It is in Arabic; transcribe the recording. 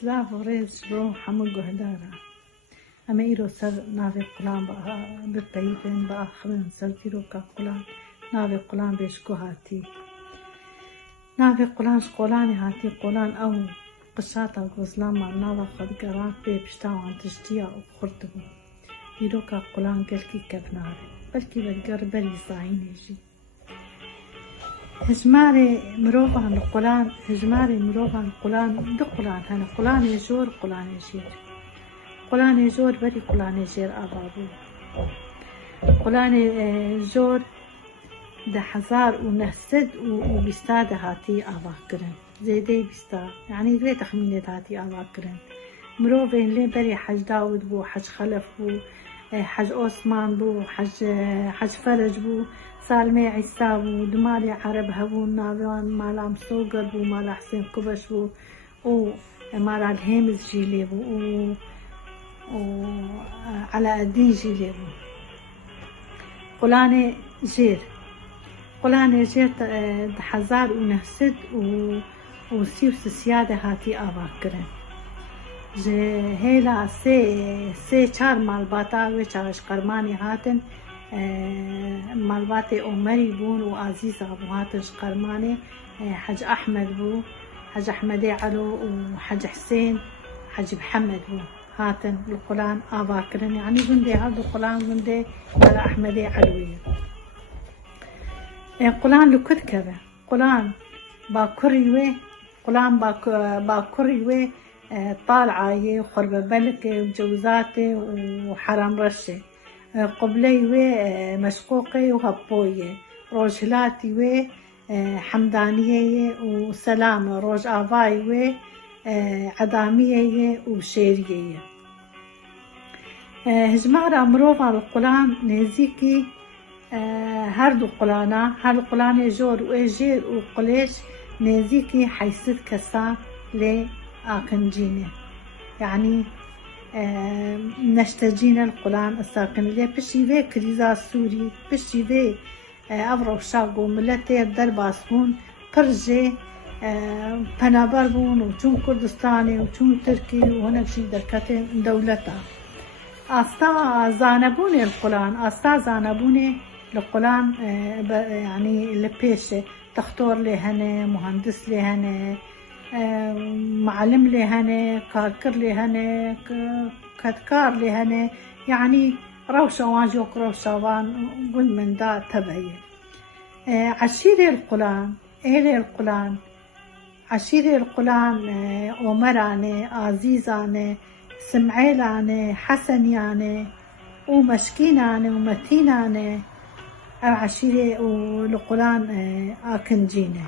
سلاف وريز رو حمق هدارا اما ايرو سر نافي قلان بقى بالطيبين بقى خلن سرتيرو كقلان نافي قلان بيشكو هاتي نافي قلان شقولاني هاتي قلان او قشاطة غزلان مع نافا خد قران بي بشتاو عن تشتيا وخرطبو ايرو كقلان قلكي كبناري بلكي بالقر بري صاعين يجي هجماري مروبان القلان هجماري مروبان القلان دو قلان هنا قلان يجور قلان يجير قلان يجور بري قلان يجير أبابو قلان يجور ده حزار ونهسد وبيستاد هاتي أباكرن زيدي بيستاد يعني ليه تخمينة هاتي أباكرن مروبين ليه بري حج داود بو حج خلف بو حج عثمان بو حج فرج بو سالمي عيسى بو دمالي عرب هبو ناوان مالا مسوقر بو مالا حسين كبش بو مالا الهيمز جيلي بو على الدين جيلي بو قلاني جير حزار ونهسد وسيوس سيادة هاتي أباكرن هيلا سي چار مالباتا و چارش قرماني هاتن مالباتي عمري بون وعزيز ابو هاتش قرماني حج احمد بو حج احمدي علو وحج حسين حج محمد بو هاتن القلان اباكرن يعني بندي هذا القلان بندي على احمدي علوية قلان لكركبة قلان باكريوه قلان باكريوه طالعة خربة بلكة وجوزاتي وحرام رشة قبلي مشقوقي وهبوية روجلاتي حمدانية وسلامة روج آفاي عدامية وشيرية هجمارة مروفة القلان نزيكي هردو قلانا هردو قلان جور وجير وقليش نزيكي حيث كسا لي آكنجينة يعني نشتجين القلان الساكن اللي بشي في كريزا سوري بشي في أفرو شاقو ملتي الدرباسبون قرجي بنابربون وچون كردستاني وچون تركي وهناك شي دركتين دولتا أستا زانبوني القلان أستا زانبوني القلان يعني اللي بيشي دكتور لهنه مهندس لهنه معلم لهنه كاركر لهنه كتكار لهنه يعني روشة واجوك روشة وان قل من دا تبعية عشيري القلان إيلي القلان عشيري القلان عمراني عزيزاني سمعيلاني حسنياني ومشكيناني ومتيناني عشيري والقلان آكنجيني